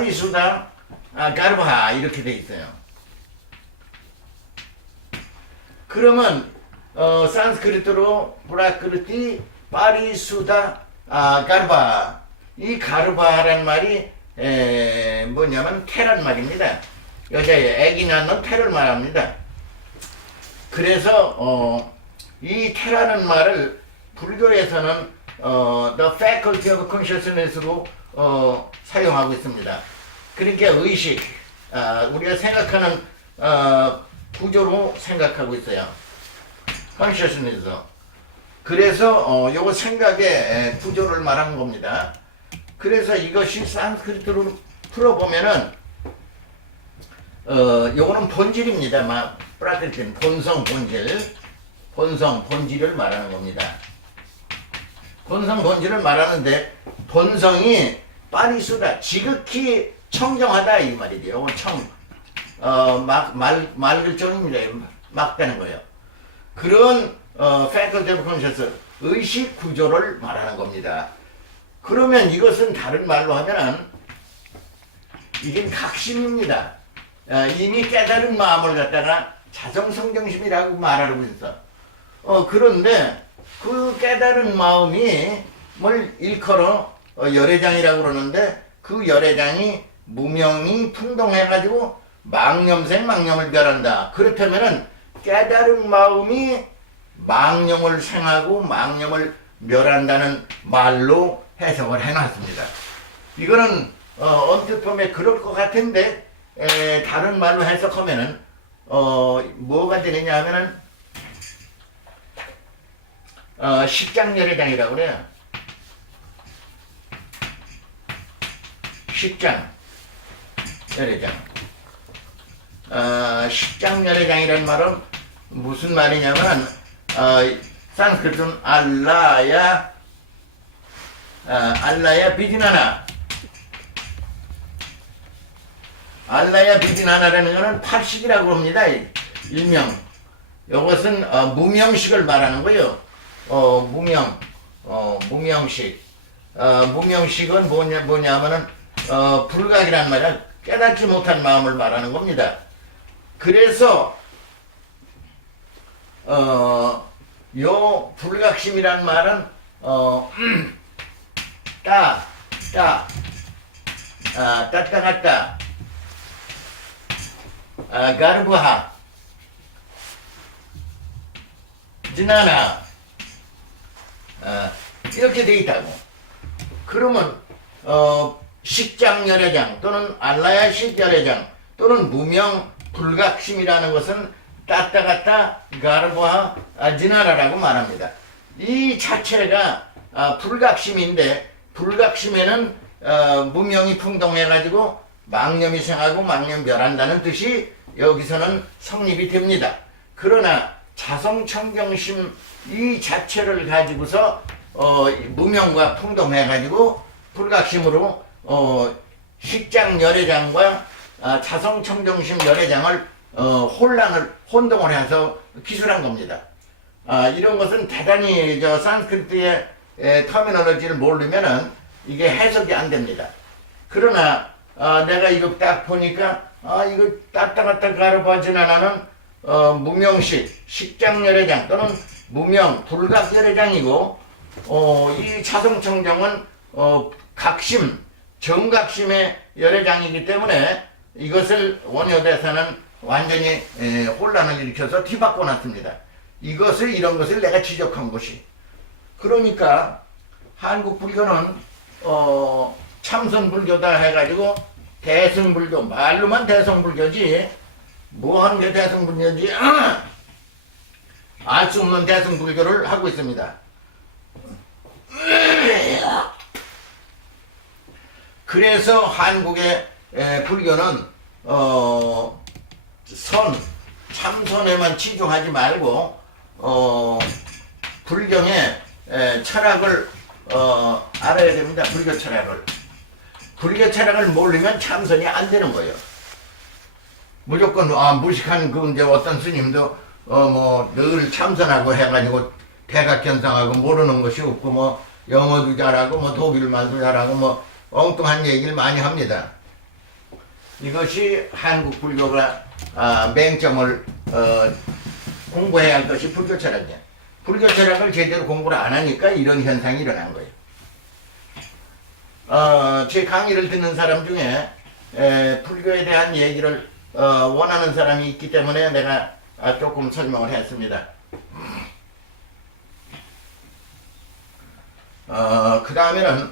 파리수다 가르바 이렇게 돼 있어요. 그러면 산스크리트로 프라크르티 파리수다 가르바, 이 가르바란 말이 뭐냐면 태란 말입니다. 여자의 애기 낳는 태를 말합니다. 그래서 이 태라는 말을 불교에서는 the faculty of consciousness로 사용하고 있습니다. 그러니까 의식, 우리가 생각하는 구조로 생각하고 있어요. consciousness. 그래서 요거 생각의 구조를 말한 겁니다. 그래서 이것이 산스크리트로 풀어보면은 요거는 본질입니다. 프라크리티는 본성, 본질, 본질을 말하는 겁니다. 본성, 본질을 말하는데 본성이 파리수다, 지극히 청정하다 이 말이죠. 맑을 정입니다. 막다는 거예요. 그런 faculty of consciousness, 의식 구조를 말하는 겁니다. 그러면 이것은 다른 말로 하면은 이게 각심입니다. 이미 깨달은 마음을 갖다가 자성성정심이라고 말하고 있어. 그런데 그 깨달은 마음이 뭘 일컬어 열애장이라고 그러는데, 그 열애장이 무명이 풍동해가지고 망념생 망념을 멸한다. 그렇다면은 깨달은 마음이 망념을 생하고 망념을 멸한다는 말로 해석을 해놨습니다. 이거는 언뜻 보면 그럴 것 같은데 다른 말로 해석하면은 뭐가 되느냐 하면은 식장열애장이라고 그래요. 식장열애장. 식장열애장이라는 말은 무슨 말이냐면 산스크리트는 알라야 비디나나. 알라야 비디나나라는 것은 팔식이라고 합니다. 일명. 이것은 무명식을 말하는 거예요. 무명식. 무명식은 뭐냐면은 불각이란 말이야. 깨닫지 못한 마음을 말하는 겁니다. 그래서 요 불각심이란 말은 따따갔다 가르부하 지나나 이렇게 돼 있다고. 그러면 식장열애장 또는 알라야 식열애장 또는 무명 불각심이라는 것은 따따갔다 가르부하 지나라라고 말합니다. 이 자체가 불각심인데, 불각심에는 무명이 풍동해가지고 망념이 생하고 망념 멸한다는 뜻이 여기서는 성립이 됩니다. 그러나 자성청정심 이 자체를 가지고서 무명과 풍동해가지고 불각심으로 식장열애장과 자성청정심 열애장을 혼동을 해서 기술한 겁니다. 이런 것은 대단히 산스크리트의 터미널로지를 모르면은 이게 해석이 안 됩니다. 그러나 내가 이거 딱 보니까 이거 따따갔다 가르바지나나는 무명식 식장열애장 또는 무명 불각열애장이고, 이 자성청정은 각심 정각심의 열애장이기 때문에 이것을 원효대사는 완전히 혼란을 일으켜서 뒤바꿔 놨습니다. 이런 것을 내가 지적한 것이. 그러니까 한국 불교는 참선불교다 해가지고 대승불교, 말로만 대승불교지 뭐 하는 게 대승불교지 알 수 없는 대승불교를 하고 있습니다. 그래서 한국의 불교는 참선에만 치중하지 말고 불경의 철학을 알아야 됩니다. 불교 철학을 모르면 참선이 안 되는 거예요. 무조건 무식한 이제 어떤 스님도 늘 참선하고 해가지고 대각견상하고 모르는 것이 없고 영어도 잘하고 독일말도 잘하고 엉뚱한 얘기를 많이 합니다. 이것이 한국 불교가 맹점을 공부해야 할 것이 불교 철학이야. 불교 철학을 제대로 공부를 안 하니까 이런 현상이 일어난 거예요. 제 강의를 듣는 사람 중에 불교에 대한 얘기를 원하는 사람이 있기 때문에 내가 조금 설명을 했습니다. 그 다음에는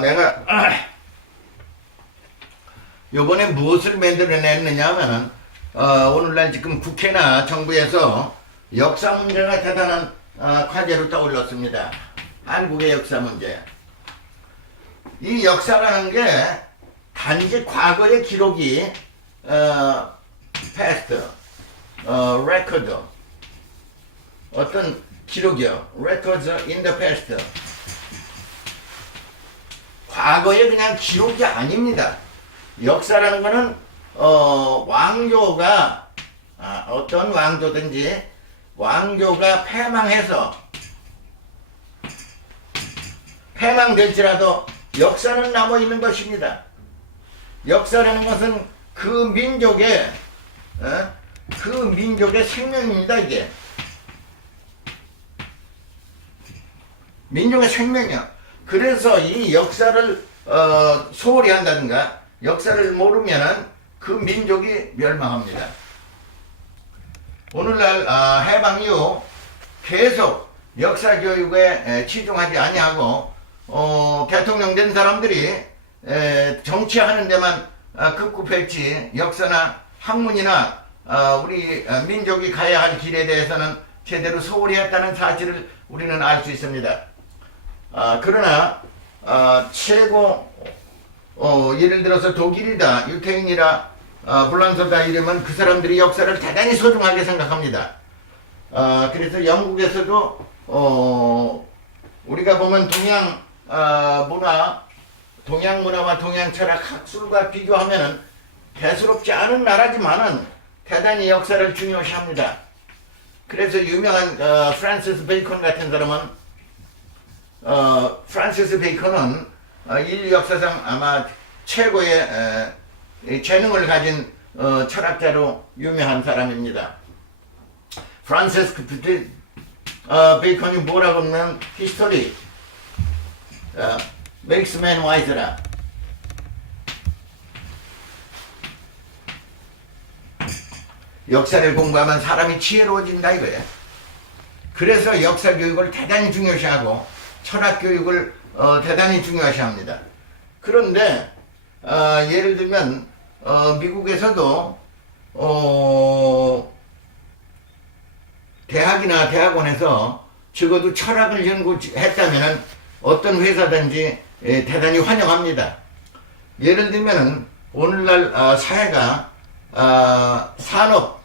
내가 요번에 무엇을 만들어냈느냐 하면은 오늘날 지금 국회나 정부에서 역사 문제가 대단한 과제로 떠올랐습니다. 한국의 역사 문제. 이 역사라는 게 단지 과거의 기록이 past, record, 어떤 기록이요. records in the past. 과거의 그냥 기록이 아닙니다. 역사라는 거는 왕조가 어떤 왕조든지 왕조가 패망될지라도 역사는 남아있는 것입니다. 역사라는 것은 그 민족의 생명입니다. 이게 민족의 생명이야. 그래서 이 역사를 소홀히 한다든가 역사를 모르면은 그 민족이 멸망합니다. 오늘날 해방 이후 계속 역사 교육에 치중하지 아니하고 대통령 된 사람들이 정치하는 데만 급급했지 역사나 학문이나 우리 민족이 가야 할 길에 대해서는 제대로 소홀히 했다는 사실을 우리는 알 수 있습니다. 그러나 최고 예를 들어서 독일이다, 유태인이라, 불란서다 이러면 그 사람들이 역사를 대단히 소중하게 생각합니다. 그래서 영국에서도 우리가 보면 동양 문화와 동양 철학 학술과 비교하면은 대수롭지 않은 나라지만은 대단히 역사를 중요시합니다. 그래서 유명한 프란시스 베이컨 같은 사람은 프란시스 베이컨은 인류 역사상 아마 최고의 재능을 가진 철학자로 유명한 사람입니다. 프란시스 베이컨이 뭐라고 하면 history makes man wise라. 역사를 공부하면 사람이 지혜로워진다 이거예요. 그래서 역사 교육을 대단히 중요시하고 철학 교육을 대단히 중요시합니다. 그런데 예를 들면 미국에서도 대학이나 대학원에서 적어도 철학을 연구했다면 어떤 회사든지 대단히 환영합니다. 예를 들면 오늘날 사회가 산업화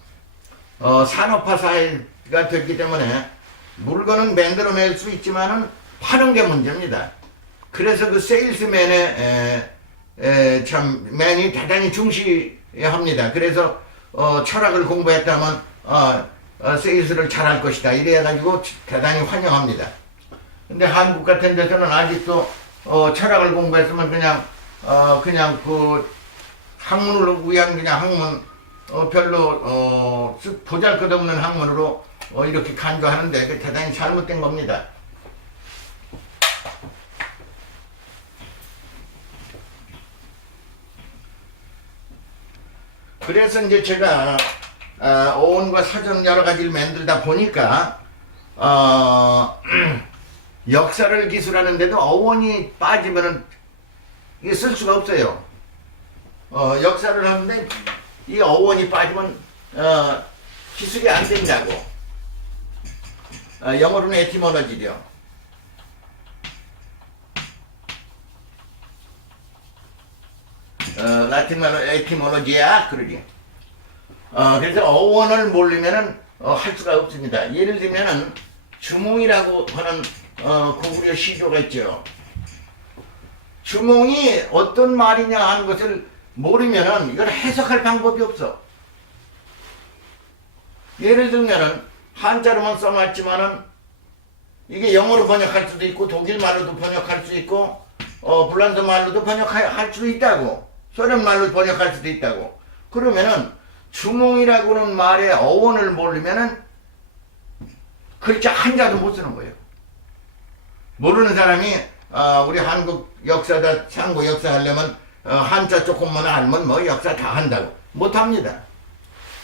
사회가 됐기 때문에 물건은 만들어낼 수 있지만은 파는 게 문제입니다. 그래서 그 세일스맨의 맨이 대단히 중시합니다. 그래서 철학을 공부했다면 세일스를 잘할 것이다 이래 가지고 대단히 환영합니다. 근데 한국 같은 데서는 아직도 철학을 공부했으면 그냥 그 학문을 위한 그냥 학문 별로 보잘것없는 학문으로 이렇게 간주하는데 그게 대단히 잘못된 겁니다. 그래서 이제 제가 어원과 사전 여러 가지를 만들다 보니까 역사를 기술하는데도 어원이 빠지면은 이게 쓸 수가 없어요. 역사를 하는데 이 어원이 빠지면 기술이 안 된다고. 영어로는 에티몰로지죠. 라틴 말로 에티몰로지야 그러지. 그래서 어원을 모르면은 할 수가 없습니다. 예를 들면은 주몽이라고 하는 고구려 시조가 있죠. 주몽이 어떤 말이냐 하는 것을 모르면은 이걸 해석할 방법이 없어. 예를 들면은 한자로만 써놨지만은 이게 영어로 번역할 수도 있고 독일 말로도 번역할 수 있고 불란서 말로도 번역할 수도 있다고. 소련 말로 번역할 수도 있다고. 그러면은 주몽이라고는 말에 어원을 모르면은 글자 한자도 못 쓰는 거예요. 모르는 사람이 우리 한국 역사다 상고 역사 하려면 한자 조금만 알면 뭐 역사 다 한다고. 못합니다.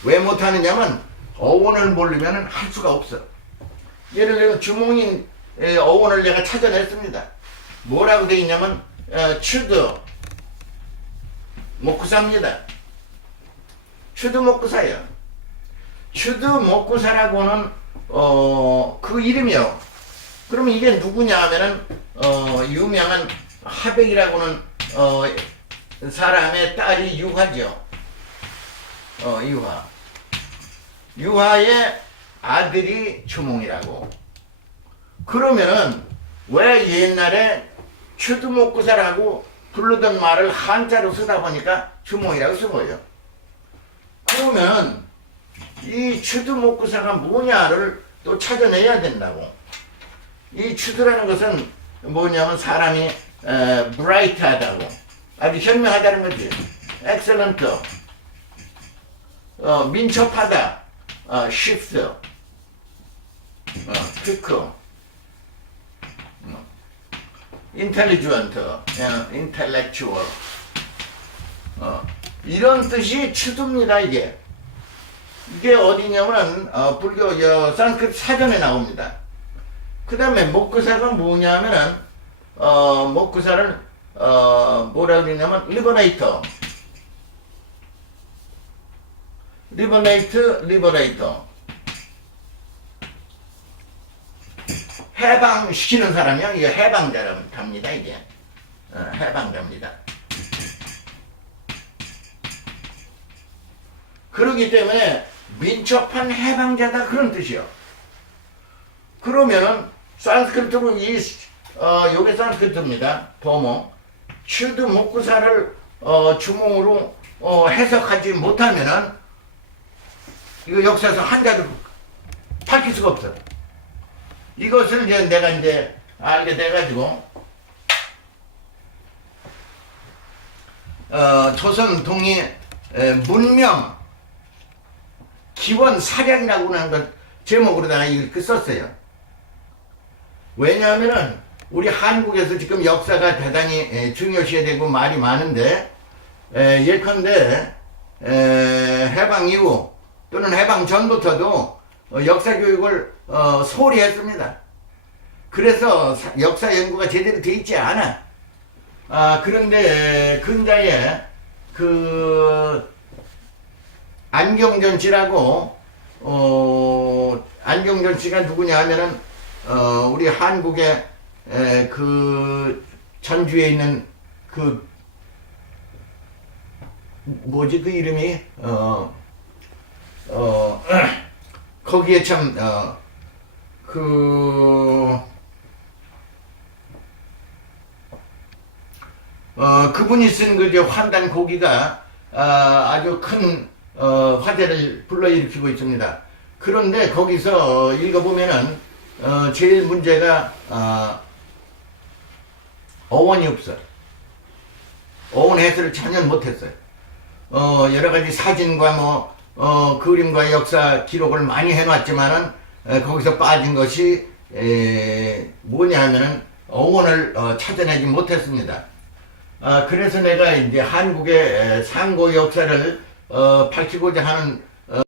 왜 못하느냐면 어원을 모르면 할 수가 없어. 예를 들어 주몽인 어원을 내가 찾아냈습니다. 뭐라고 되어 있냐면 추드 먹고 삽니다. 추드 먹고 사요. 추드 먹고 사라고는 그 이름이요. 그러면 이게 누구냐 하면은 유명한 하백이라고는 사람의 딸이 유화죠. 유화. 유화의 아들이 주몽이라고. 그러면은 왜 옛날에 추드 먹고 사라고 부르던 말을 한자로 쓰다 보니까 주몽이라고 쓴 거예요. 그러면 이 추드 먹고 사가 뭐냐를 또 찾아내야 된다고. 이 추드라는 것은 뭐냐면 사람이 브라이트하다고, 아주 현명하다는 거지. 엑셀런트, 민첩하다, 시프트, quick, intelligent, intellectual, 이런 뜻이 추두입니다. 이게 어디냐면 불교 산스크리트 사전에 나옵니다. 그 다음에 목구사가 뭐냐면은 목구사를 뭐라 그러냐면 리버레이터, 해방시키는 사람이야. 이게 해방자랍니다. 이게 해방자입니다. 그렇기 때문에 민첩한 해방자다, 그런 뜻이요. 그러면은 산스크리트로 요게 산스크리트입니다. 버모. 추드 목구사를 주몽으로 해석하지 못하면은 이거 역사에서 한자도 밝힐 수가 없어. 이것을 이제 내가 이제 알게 돼가지고 조선 동의 문명 기원 사량이라고 하는 걸 제목으로다가 이렇게 썼어요. 왜냐하면은 우리 한국에서 지금 역사가 대단히 중요시해야 되고 말이 많은데, 예컨대 해방 이후 또는 해방 전부터도 역사 교육을 소홀히 했습니다. 그래서 역사 연구가 제대로 돼 있지 않아. 그런데 근자에 안경전 씨라고 안경전 씨가 누구냐 하면은 우리 한국의 전주에 있는 뭐지 그 이름이 거기에 참 그분이 쓴 환단 고기가 아주 큰 화제를 불러일으키고 있습니다. 그런데 거기서 읽어보면은 제일 문제가 어원이 없어. 어원 해설을 전혀 못했어요. 여러가지 사진과 그림과 역사 기록을 많이 해놨지만은 거기서 빠진 것이 뭐냐 하면은 어원을 찾아내지 못했습니다. 그래서 내가 이제 한국의 상고 역사를 밝히고자 하는